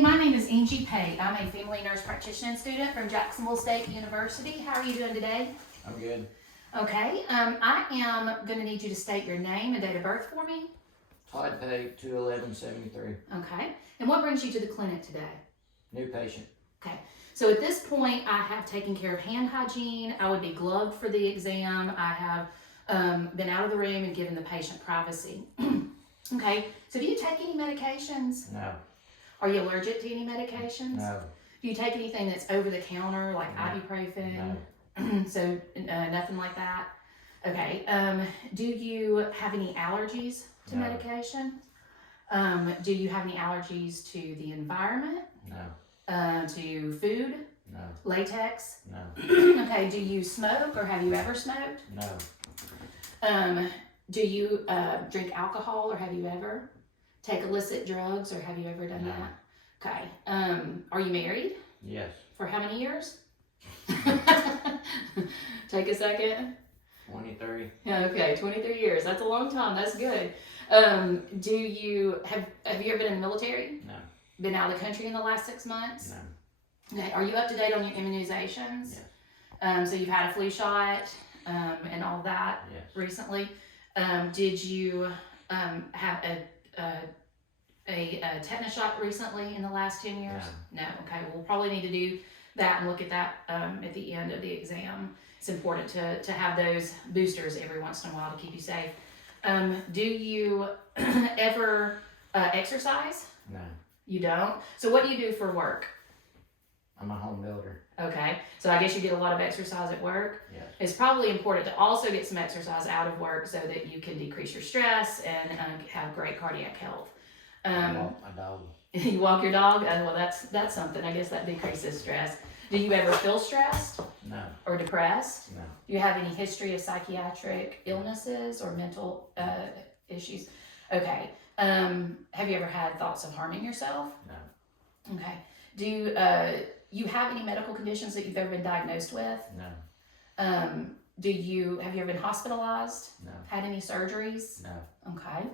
Hey, my name is Angie Pate. I'm a family nurse practitioner student from Jacksonville State University. How are you doing today? I'm good. Okay, I am going to need you to state your name and date of birth for me. Todd Pate, 21173. Okay, and what brings you to the clinic today? New patient. Okay, so at this point, I have taken care of hand hygiene. I would be gloved for the exam. I have been out of the room and given the patient privacy. Okay, so do you take any medications? No. Are you allergic to any medications? No. Do you take anything that's over the counter, like No. ibuprofen? No. So nothing like that? Okay, do you have any allergies to No. medication? Do you have any allergies to the environment? No. To food? No. Latex? No. Okay, do you smoke or have you ever smoked? No. Do you drink alcohol or have you ever? Take illicit drugs or have you ever done No. that? Okay, are you married? Yes. For how many years? Take a second. 23. Yeah, okay, 23 years. That's a long time. That's good. Do you have you ever been in the military? No. Been out of the country in the last 6 months? No. Okay. Are you up to date on your immunizations? Yes. So you've had a flu shot and all that Yes. recently. Did you have a tetanus shot recently in the last 10 years? No. Okay. We'll probably need to do that and look at that at the end of the exam. It's important to have those boosters every once in a while to keep you safe. Do you ever exercise? No. You don't? So what do you do for work? I'm a home builder. Okay, so I guess you get a lot of exercise at work. Yes. It's probably important to also get some exercise out of work so that you can decrease your stress and have great cardiac health. I walk my dog. You walk your dog? Well, that's something. I guess that decreases stress. Do you ever feel stressed No. or depressed? No. Do you have any history of psychiatric illnesses or mental issues? Okay. Have you ever had thoughts of harming yourself? No. Okay. Do you have any medical conditions that you've ever been diagnosed with? No. Have you ever been hospitalized? No. Had any surgeries? No. Okay.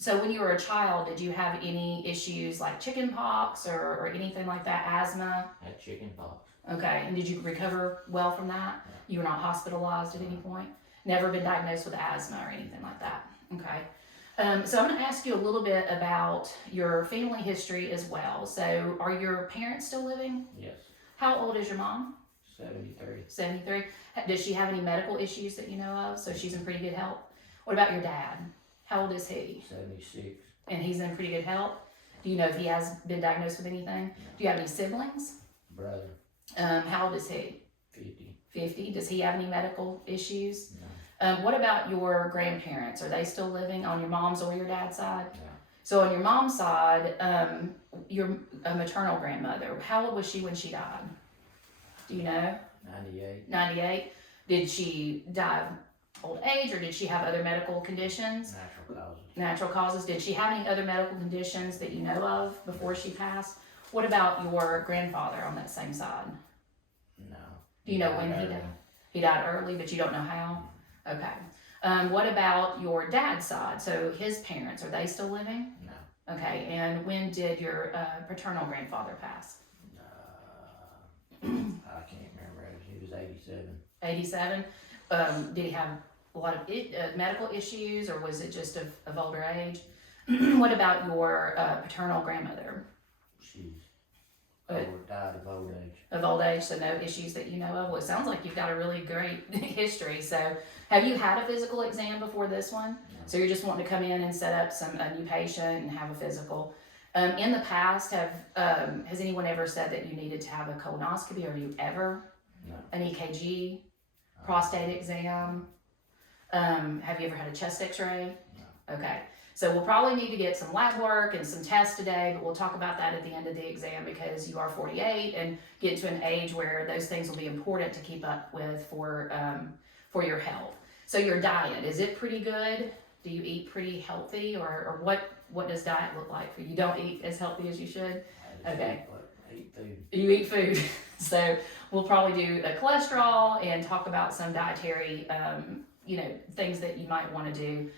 So when you were a child, did you have any issues like chicken pox or anything like that, asthma? I had chicken pox. Okay, and did you recover well from that? No. You were not hospitalized at any point? Never been diagnosed with asthma or anything like that? Okay. So I'm going to ask you a little bit about your family history as well. So are your parents still living? Yes. How old is your mom? 73. 73. Does she have any medical issues that you know of? So she's in pretty good health. What about your dad? How old is he? 76. And he's in pretty good health? Do you know if he has been diagnosed with anything? No. Do you have any siblings? Brother. How old is he? 50. 50. Does he have any medical issues? No. What about your grandparents? Are they still living on your mom's or your dad's side? No. So on your mom's side, your maternal grandmother, how old was she when she died? Do you know? 98. 98. Did she die of old age or did she have other medical conditions? Natural causes. Natural causes. Did she have any other medical conditions that you know of before she passed? What about your grandfather on that same side? No. Do you know when he died? He died early, but you don't know how? Okay. What about your dad's side? So his parents, are they still living? No. Okay. And when did your paternal grandfather pass? I can't remember. He was 87. 87. Did he have a lot of medical issues or was it just of older age? What about your paternal grandmother? She's died of old age. Of old age, so no issues that you know of? Well, it sounds like you've got a really great history. So have you had a physical exam before this one? No. So you're just wanting to come in and set up a new patient and have a physical. In the past, has anyone ever said that you needed to have a colonoscopy or you ever? No. An EKG? Prostate exam? Have you ever had a chest x-ray? No. Okay. So we'll probably need to get some lab work and some tests today, but we'll talk about that at the end of the exam because you are 48 and get to an age where those things will be important to keep up with for your health. So your diet, is it pretty good? Do you eat pretty healthy or what does diet look like for you? You don't eat as healthy as you should? Okay. Eat food. You eat food. So we'll probably do a cholesterol and talk about some dietary, things that you might want to do.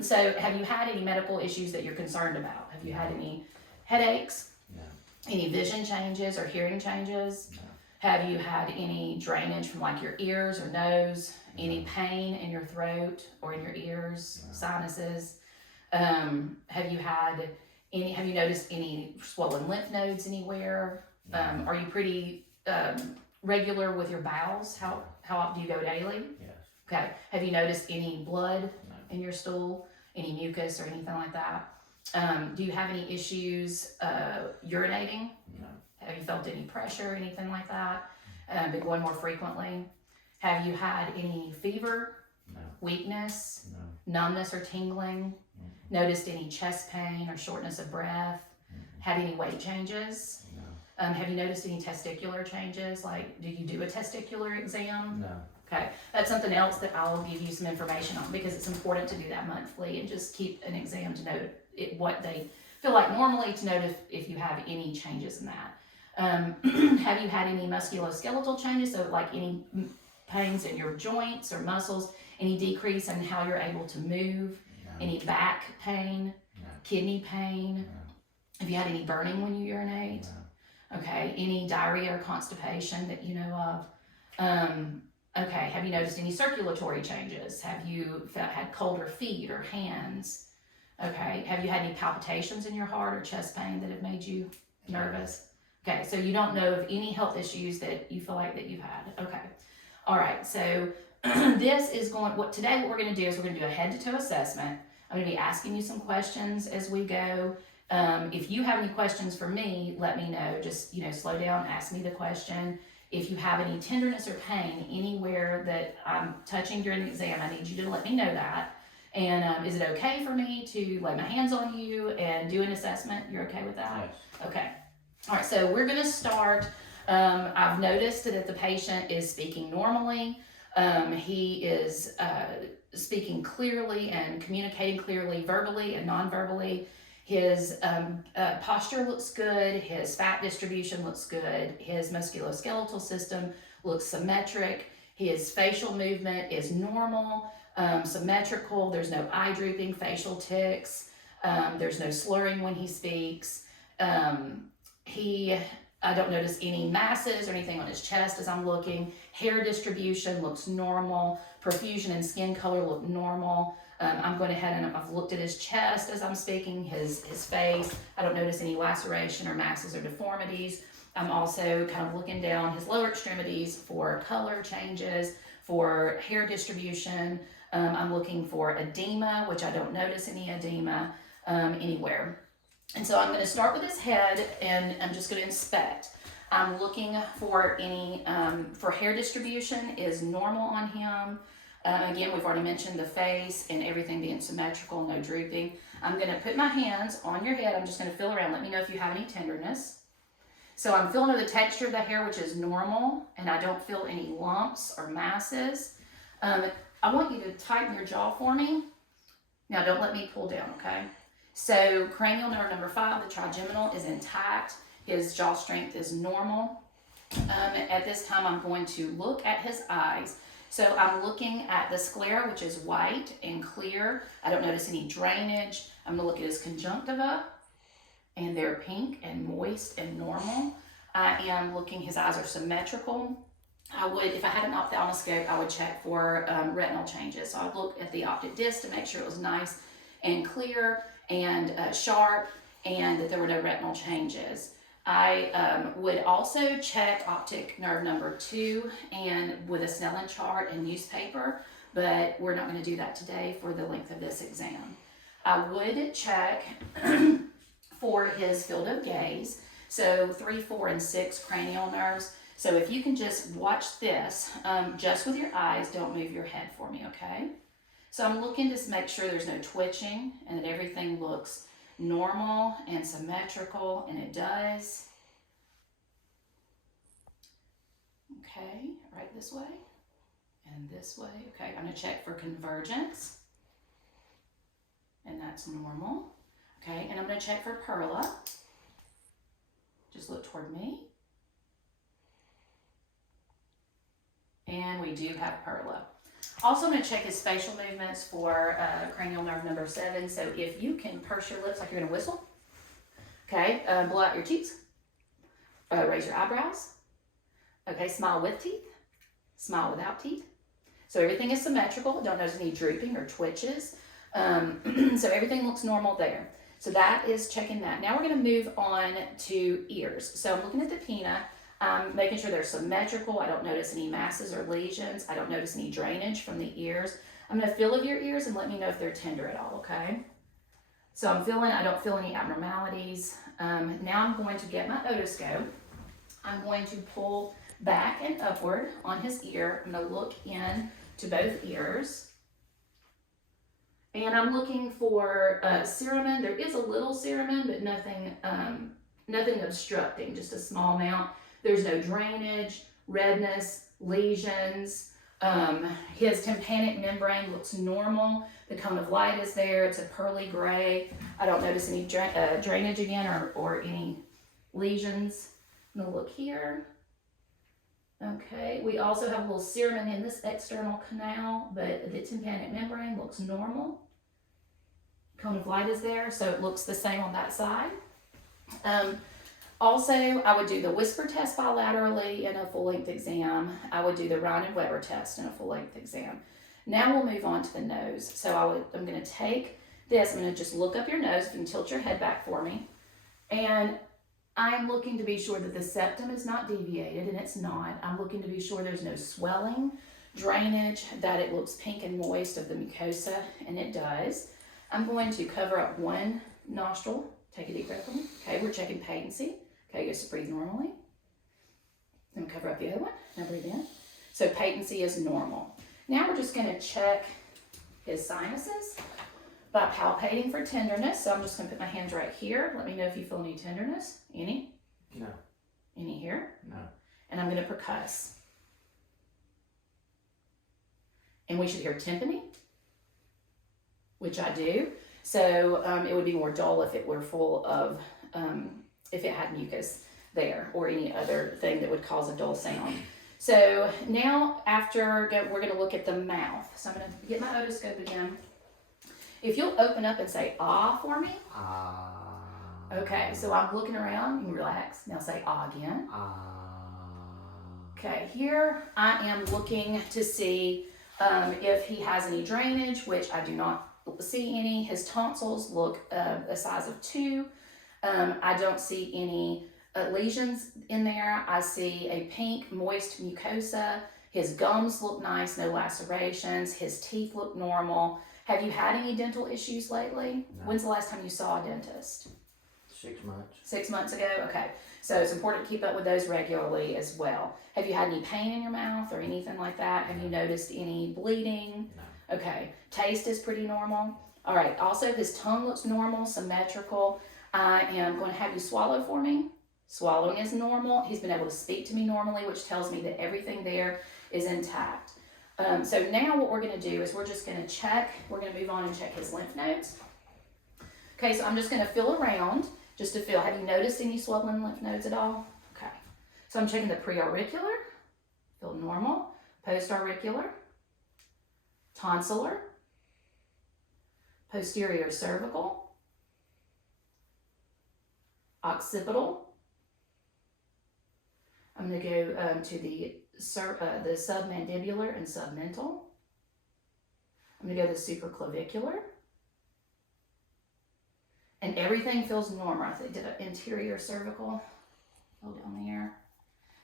So have you had any medical issues that you're concerned about? Have you had any Headaches? No. Any vision changes or hearing changes? No. Have you had any drainage from like your ears or nose? Any pain in your throat or in your ears, sinuses? Have you noticed any swollen lymph nodes anywhere? Are you pretty regular with your bowels? How often do you go daily? Yes. Okay. Have you noticed any blood No. in your stool? Any mucus or anything like that? Do you have any issues urinating? No. Have you felt any pressure or anything like that? Been going more frequently? Have you had any fever? No. Weakness? No. Numbness or tingling? Noticed any chest pain or shortness of breath? Had any weight changes? No. Have you noticed any testicular changes? Like, did you do a testicular exam? No. Okay, that's something else that I'll give you some information on because it's important to do that monthly and just keep an exam to note what they feel like normally to note if you have any changes in that. Have you had any musculoskeletal changes? So like any pains in your joints or muscles, any decrease in how you're able to move, any back pain, kidney pain? Have you had any burning when you urinate? Okay, any diarrhea or constipation that you know of? Okay, have you noticed any circulatory changes? Have you had colder feet or hands? Okay, have you had any palpitations in your heart or chest pain that have made you nervous? Okay, so you don't know of any health issues that you feel like that you've had. Okay, all right, so today what we're gonna do is we're gonna do a head-to-toe assessment. I'm gonna be asking you some questions as we go. If you have any questions for me, let me know. Just, slow down, ask me the question. If you have any tenderness or pain anywhere that I'm touching during the exam, I need you to let me know that. And is it okay for me to lay my hands on you and do an assessment? You're okay with that? Yes. Okay. All right, so we're gonna start. I've noticed that the patient is speaking normally. He is speaking clearly and communicating clearly verbally and non-verbally. His posture looks good, his fat distribution looks good, his musculoskeletal system looks symmetric, his facial movement is normal, symmetrical, there's no eye drooping, facial tics, there's no slurring when he speaks. I don't notice any masses or anything on his chest as I'm looking. Hair distribution looks normal, perfusion and skin color look normal. I'm going ahead and I've looked at his chest as I'm speaking, his face. I don't notice any laceration or masses or deformities. I'm also kind of looking down his lower extremities for color changes, for hair distribution. I'm looking for edema, which I don't notice any edema anywhere. And so I'm going to start with his head and I'm just going to inspect. I'm looking for any, for hair distribution is normal on him. Again, we've already mentioned the face and everything being symmetrical, no drooping. I'm going to put my hands on your head. I'm just going to feel around. Let me know if you have any tenderness. So I'm feeling the texture of the hair, which is normal, and I don't feel any lumps or masses. I want you to tighten your jaw for me. Now, don't let me pull down, okay? So cranial nerve number 5, the trigeminal, is intact. His jaw strength is normal. At this time, I'm going to look at his eyes. So I'm looking at the sclera, which is white and clear. I don't notice any drainage. I'm gonna look at his conjunctiva, and they're pink and moist and normal. I am looking, his eyes are symmetrical. If I had an ophthalmoscope, I would check for retinal changes. So I'd look at the optic disc to make sure it was nice and clear and sharp and that there were no retinal changes. I would also check optic nerve number 2 and with a Snellen chart and newspaper, but we're not going to do that today for the length of this exam. I would check for his field of gaze, so 3, 4, and 6 cranial nerves. So if you can just watch this, just with your eyes, don't move your head for me, okay? So I'm looking to make sure there's no twitching and that everything looks normal and symmetrical, and it does. Okay, right this way and this way. Okay, I'm going to check for convergence, and that's normal. Okay, and I'm going to check for perla. Just look toward me. And we do have perla. Also, I'm going to check his facial movements for cranial nerve number 7. So if you can purse your lips like you're going to whistle. Okay, blow out your cheeks. Raise your eyebrows. Okay, smile with teeth. Smile without teeth. So everything is symmetrical. Don't notice any drooping or twitches. So everything looks normal there. So that is checking that. Now we're going to move on to ears. So I'm looking at the pinna, making sure they're symmetrical. I don't notice any masses or lesions. I don't notice any drainage from the ears. I'm going to feel of your ears and let me know if they're tender at all, okay? So I'm feeling, I don't feel any abnormalities. Now I'm going to get my otoscope. I'm going to pull back and upward on his ear. I'm going to look in to both ears. And I'm looking for ceramin. There is a little ceramin, but nothing obstructing, just a small amount. There's no drainage, redness, lesions. His tympanic membrane looks normal. The cone of light is there. It's a pearly gray. I don't notice any drainage again or any lesions. I'm gonna look here. Okay, we also have a little ceramin in this external canal, but the tympanic membrane looks normal. Cone of light is there, so it looks the same on that side. Also, I would do the whisper test bilaterally in a full-length exam. I would do the Ryan and Weber test in a full-length exam. Now we'll move on to the nose. So I'm going to take this. I'm going to just look up your nose. If you can tilt your head back for me. And I'm looking to be sure that the septum is not deviated, and it's not. I'm looking to be sure there's no swelling, drainage, that it looks pink and moist of the mucosa, and it does. I'm going to cover up one nostril. Take a deep breath for me. Okay, we're checking patency. Okay, just breathe normally. Then cover up the other one. Now breathe in. So patency is normal. Now we're just going to check his sinuses by palpating for tenderness. So I'm just going to put my hands right here. Let me know if you feel any tenderness. Any? No. Any here? No. And I'm going to percuss. And we should hear tympani, which I do. So it would be more dull if it were full of, if it had mucus there or any other thing that would cause a dull sound. So now we're going to look at the mouth. So I'm going to get my otoscope again. If you'll open up and say ah for me. Ah. Okay, so I'm looking around. You can relax. Now say ah again. Ah. Okay, here I am looking to see if he has any drainage, which I do not see any. His tonsils look a size of 2. I don't see any lesions in there. I see a pink, moist mucosa. His gums look nice, no lacerations. His teeth look normal. Have you had any dental issues lately? No. When's the last time you saw a dentist? 6 months. 6 months ago? Okay. So it's important to keep up with those regularly as well. Have you had any pain in your mouth or anything like that? Have you noticed any bleeding? No. Okay. Taste is pretty normal. All right. Also, his tongue looks normal, symmetrical. I am going to have you swallow for me. Swallowing is normal. He's been able to speak to me normally, which tells me that everything there is intact. So now what we're going to do is we're just going to check. We're going to move on and check his lymph nodes. Okay, so I'm just going to feel around just to feel. Have you noticed any swollen lymph nodes at all? Okay. So I'm checking the preauricular. Feel normal. Postauricular. Tonsillar. Posterior cervical. Occipital. I'm going to go to the submandibular and submental. I'm going to go to supraclavicular. And everything feels normal. I think did an interior cervical. Feel down there.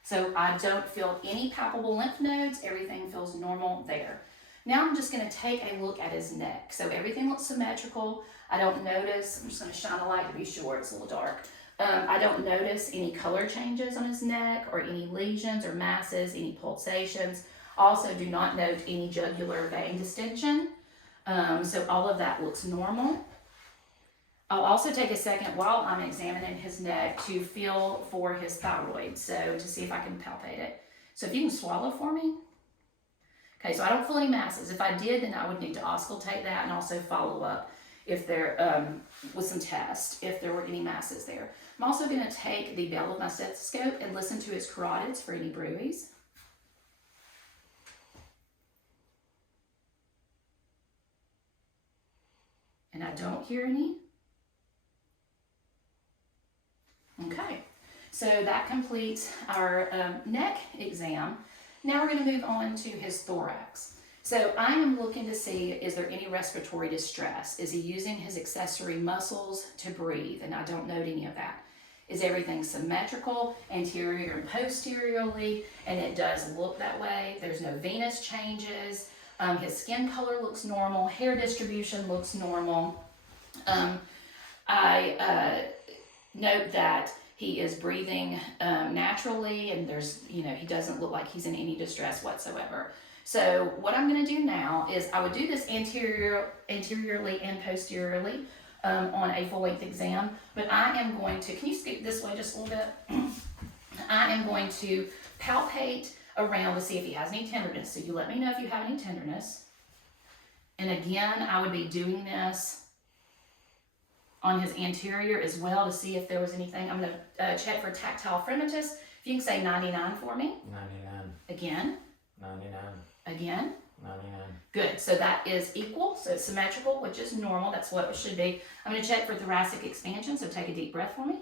So I don't feel any palpable lymph nodes. Everything feels normal there. Now I'm just going to take a look at his neck. So everything looks symmetrical. I don't notice. I'm just going to shine a light to be sure. It's a little dark. I don't notice any color changes on his neck or any lesions or masses, any pulsations. Also do not note any jugular vein distension. So all of that looks normal. I'll also take a second while I'm examining his neck to feel for his thyroid, so to see if I can palpate it. So if you can swallow for me. Okay, so I don't feel any masses. If I did, then I would need to auscultate that and also follow up if there with some tests, if there were any masses there. I'm also going to take the bell of my stethoscope and listen to his carotids for any bruits. And I don't hear any. So that completes our neck exam. Now we're going to move on to his thorax. So I am looking to see, is there any respiratory distress? Is he using his accessory muscles to breathe? And I don't note any of that. Is everything symmetrical, anterior and posteriorly? And it does look that way. There's no venous changes. His skin color looks normal. Hair distribution looks normal. I note that he is breathing naturally, and he doesn't look like he's in any distress whatsoever. So what I'm going to do now is I would do this anteriorly and posteriorly on a full-length exam, but I am going to, can you scoot this way just a little bit? I am going to palpate around to see if he has any tenderness. So you let me know if you have any tenderness. And again, I would be doing this on his anterior as well to see if there was anything. I'm going to check for tactile fremitus. If you can say 99 for me. 99. Again. 99. Again. 99. Good. So that is equal. So it's symmetrical, which is normal. That's what it should be. I'm going to check for thoracic expansion. So take a deep breath for me.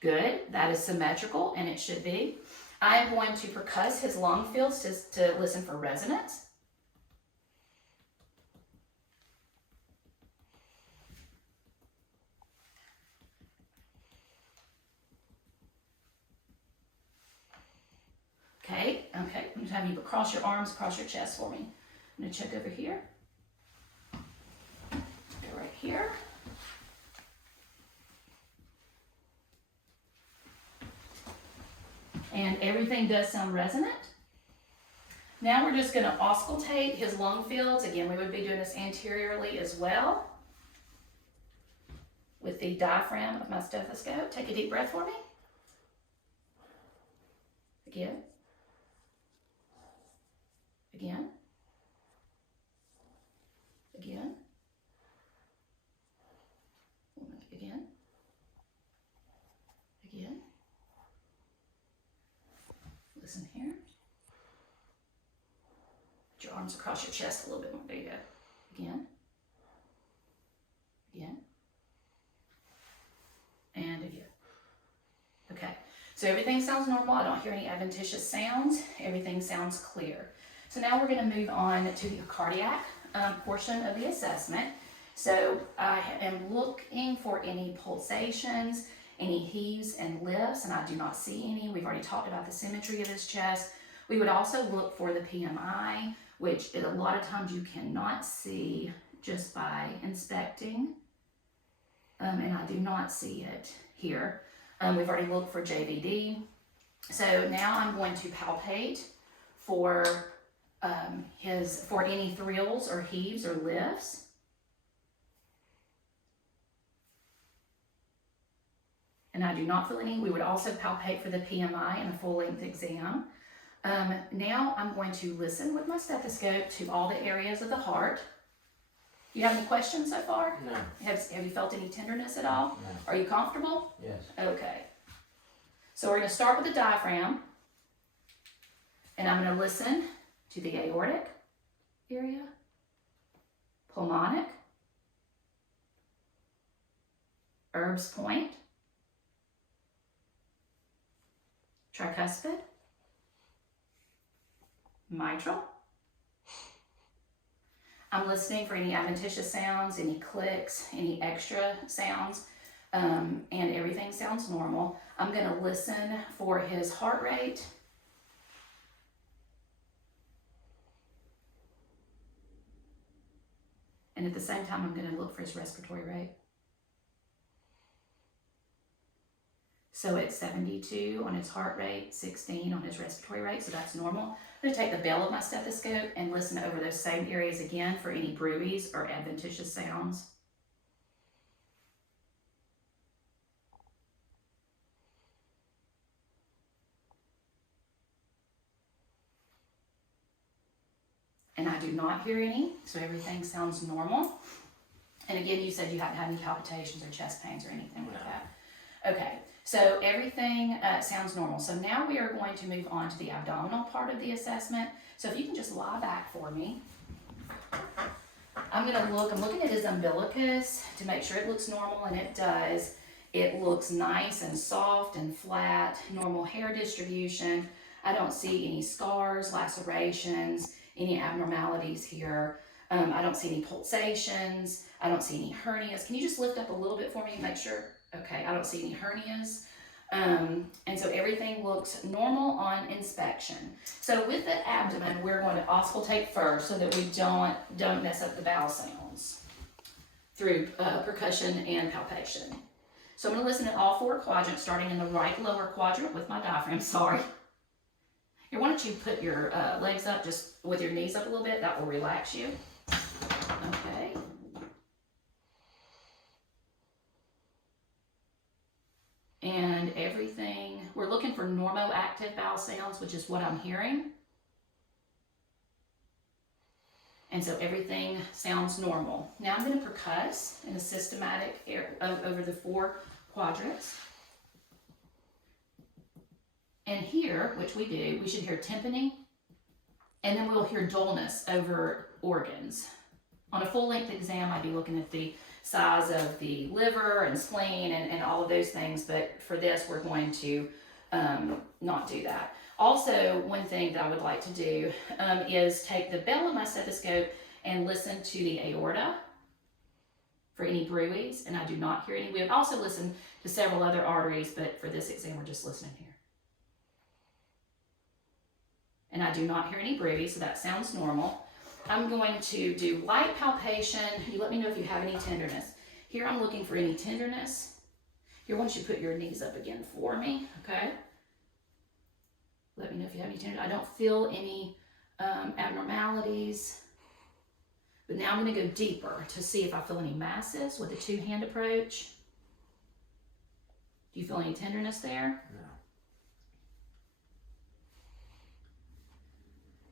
Good. That is symmetrical, and it should be. I am going to percuss his lung fields to listen for resonance. Okay. I'm going to have you cross your arms, cross your chest for me. I'm going to check over here. Go right here. And everything does sound resonant. Now we're just going to auscultate his lung fields. Again, we would be doing this anteriorly as well with the diaphragm of my stethoscope. Take a deep breath for me. Again. Again. Again. Again. Again. Listen here. Put your arms across your chest a little bit more. There you go. Again. Again. And again. Okay. So everything sounds normal. I don't hear any adventitious sounds. Everything sounds clear. So now we're going to move on to the cardiac portion of the assessment. So I am looking for any pulsations, any heaves and lifts, and I do not see any. We've already talked about the symmetry of his chest. We would also look for the PMI, which a lot of times you cannot see just by inspecting, and I do not see it here. We've already looked for JVD. So now I'm going to palpate for any thrills or heaves or lifts. And I do not feel any. We would also palpate for the PMI in a full-length exam. Now I'm going to listen with my stethoscope to all the areas of the heart. Do you have any questions so far? No. Have you felt any tenderness at all? No. Are you comfortable? Yes. Okay. So we're going to start with the diaphragm. And I'm going to listen to the aortic area, pulmonic, Erb's point, tricuspid, mitral. I'm listening for any adventitious sounds, any clicks, any extra sounds, and everything sounds normal. I'm going to listen for his heart rate. And at the same time, I'm going to look for his respiratory rate. So it's 72 on his heart rate, 16 on his respiratory rate, so that's normal. I'm going to take the bell of my stethoscope and listen over those same areas again for any bruits or adventitious sounds. And I do not hear any, so everything sounds normal. And again, you said you hadn't had any palpitations or chest pains or anything like that. Okay, so everything sounds normal. So now we are going to move on to the abdominal part of the assessment. So if you can just lie back for me. I'm looking at his umbilicus to make sure it looks normal, and it does. It looks nice and soft and flat, normal hair distribution. I don't see any scars, lacerations, any abnormalities here. I don't see any pulsations. I don't see any hernias. Can you just lift up a little bit for me and make sure? Okay, I don't see any hernias. And so everything looks normal on inspection. So with the abdomen, we're going to auscultate first so that we don't mess up the vowel sounds through percussion and palpation. So I'm going to listen to all 4 quadrants, starting in the right lower quadrant with my diaphragm, sorry. Here, why don't you put your legs up, just with your knees up a little bit, that will relax you. Okay. And everything, we're looking for normoactive vowel sounds, which is what I'm hearing. And so everything sounds normal. Now I'm going to percuss in a systematic over the 4 quadrants. And here, which we do, we should hear tympany, and then we'll hear dullness over organs. On a full-length exam, I'd be looking at the size of the liver and spleen and all of those things, but for this, we're going to not do that. Also, one thing that I would like to do is take the bell of my stethoscope and listen to the aorta for any bruits, and I do not hear any. We have also listened to several other arteries, but for this exam, we're just listening here. And I do not hear any bruits, so that sounds normal. I'm going to do light palpation. You let me know if you have any tenderness. Here I'm looking for any tenderness. Here, why don't you put your knees up again for me, okay? Let me know if you have any tenderness. I don't feel any abnormalities. But now I'm going to go deeper to see if I feel any masses with a 2-hand approach. Do you feel any tenderness there? No.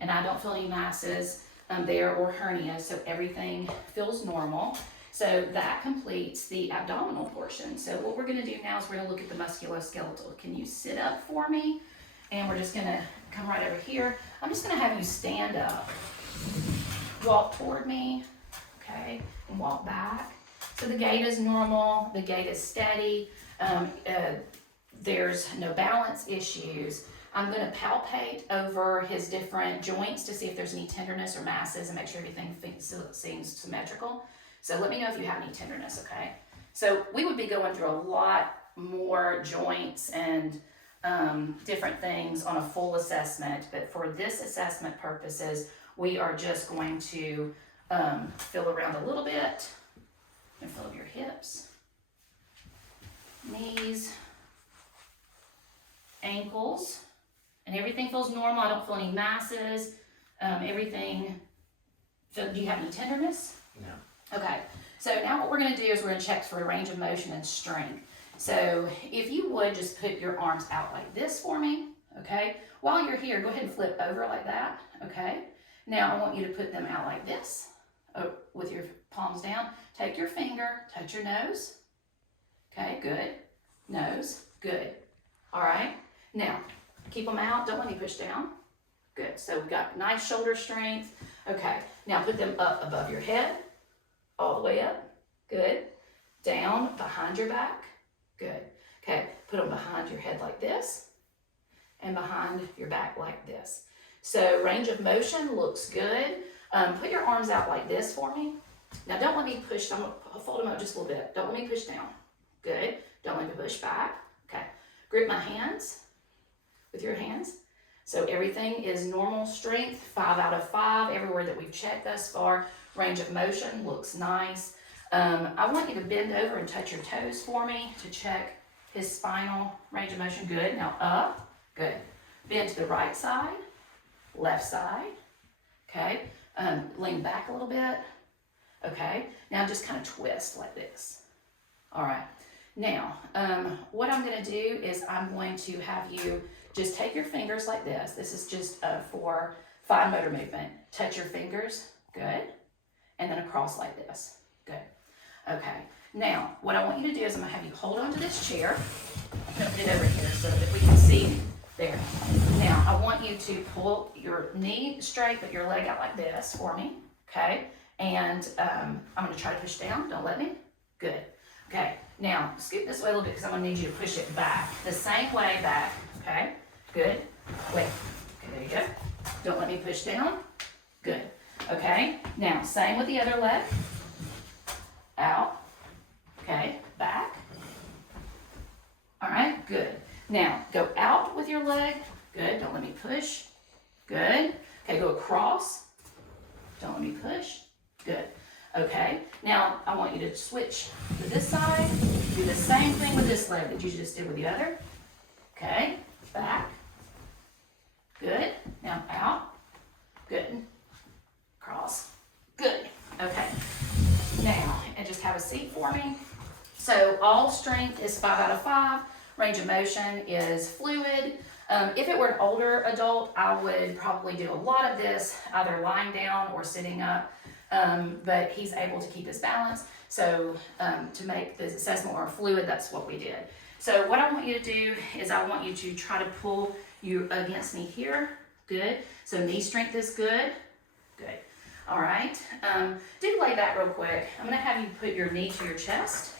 And I don't feel any masses there or hernias, so everything feels normal. So that completes the abdominal portion. So what we're going to do now is we're going to look at the musculoskeletal. Can you sit up for me? And we're just going to come right over here. I'm just going to have you stand up, walk toward me, okay, and walk back. So the gait is normal, the gait is steady, there's no balance issues. I'm going to palpate over his different joints to see if there's any tenderness or masses and make sure everything seems symmetrical. So let me know if you have any tenderness, okay? So we would be going through a lot more joints and different things on a full assessment, but for this assessment purposes, we are just going to feel around a little bit and feel your hips, knees, ankles, and everything feels normal. I don't feel any masses. Everything. So do you have any tenderness? No. Okay. So now what we're going to do is we're going to check for a range of motion and strength. So if you would just put your arms out like this for me, okay? While you're here, go ahead and flip over like that, okay? Now I want you to put them out like this with your palms down. Take your finger, touch your nose. Okay, good. Nose, good. All right. Now, keep them out. Don't let me push down. Good. So we've got nice shoulder strength. Okay. Now put them up above your head, all the way up. Good. Down behind your back. Good. Okay. Put them behind your head like this and behind your back like this. So range of motion looks good. Put your arms out like this for me. Now don't let me push. I'm going to fold them up just a little bit. Don't let me push down. Good. Don't let me push back. Okay. Grip my hands with your hands. So everything is normal strength, 5 out of 5, everywhere that we've checked thus far. Range of motion looks nice. I want you to bend over and touch your toes for me to check his spinal range of motion. Good. Now up. Good. Bend to the right side, left side. Okay. Lean back a little bit. Okay. Now just kind of twist like this. All right. Now, what I'm going to do is I'm going to have you just take your fingers like this. This is just for fine motor movement. Touch your fingers. Good. And then across like this. Good. Okay. Now, what I want you to do is I'm going to have you hold on to this chair. I'm going to put it over here so that we can see there. Now, I want you to pull your knee straight, put your leg out like this for me. Okay. And I'm going to try to push down. Don't let me. Good. Okay, now scoot this way a little bit because I'm gonna need you to push it back. The same way back, okay? Good. Wait, okay, there you go. Don't let me push down. Good. Okay, now same with the other leg. Out. Okay, back. All right, good. Now go out with your leg. Good, don't let me push. Good. Okay, go across. Don't let me push. Good. Okay, now I want you to switch to this side. Do the same thing with this leg that you just did with the other. Okay, back. Good. Now out. Good. Cross. Good. Okay. Now, and just have a seat for me. So all strength is 5 out of 5. Range of motion is fluid. If it were an older adult, I would probably do a lot of this, either lying down or sitting up. But he's able to keep his balance. So to make this assessment more fluid, that's what we did. So what I want you to do is I want you to try to pull you against me here. Good. So knee strength is good. Good. All right. Do lay back real quick. I'm going to have you put your knee to your chest.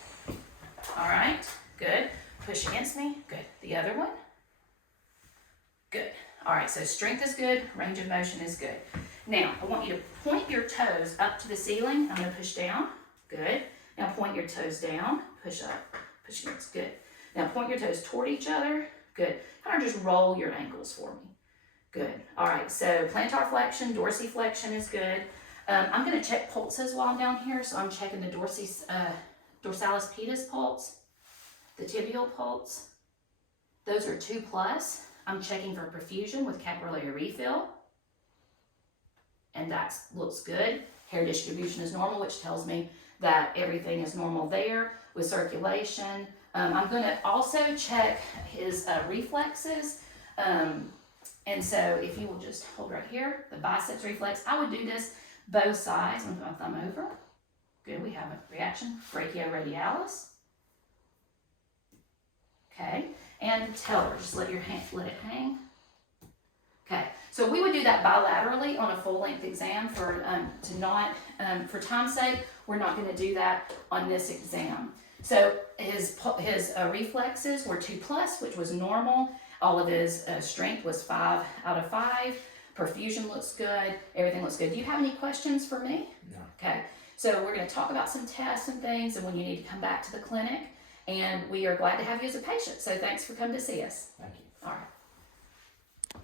All right. Good. Push against me. Good. The other one. Good. All right. So strength is good. Range of motion is good. Now, I want you to point your toes up to the ceiling. I'm going to push down. Good. Now point your toes down. Push up. Push against. Good. Now point your toes toward each other. Good. Kind of just roll your ankles for me. Good. All right. So plantar flexion, dorsiflexion is good. I'm going to check pulses while I'm down here. So I'm checking the dorsalis pedis pulse, the tibial pulse. Those are 2+. I'm checking for perfusion with capillary refill. And that looks good. Hair distribution is normal, which tells me that everything is normal there with circulation. I'm going to also check his reflexes. And so if you will just hold right here, the biceps reflex, I would do this both sides. I'm going to put my thumb over. Good, we have a reaction. Brachioradialis. Okay, and teller, just let it hang. Okay, so we would do that bilaterally on a full-length exam for time's sake, we're not going to do that on this exam. So his reflexes were 2+, which was normal. All of his strength was 5 out of 5. Perfusion looks good. Everything looks good. Do you have any questions for me? No. Okay, so we're going to talk about some tests and things and when you need to come back to the clinic. And we are glad to have you as a patient. So thanks for coming to see us. Thank you. All right.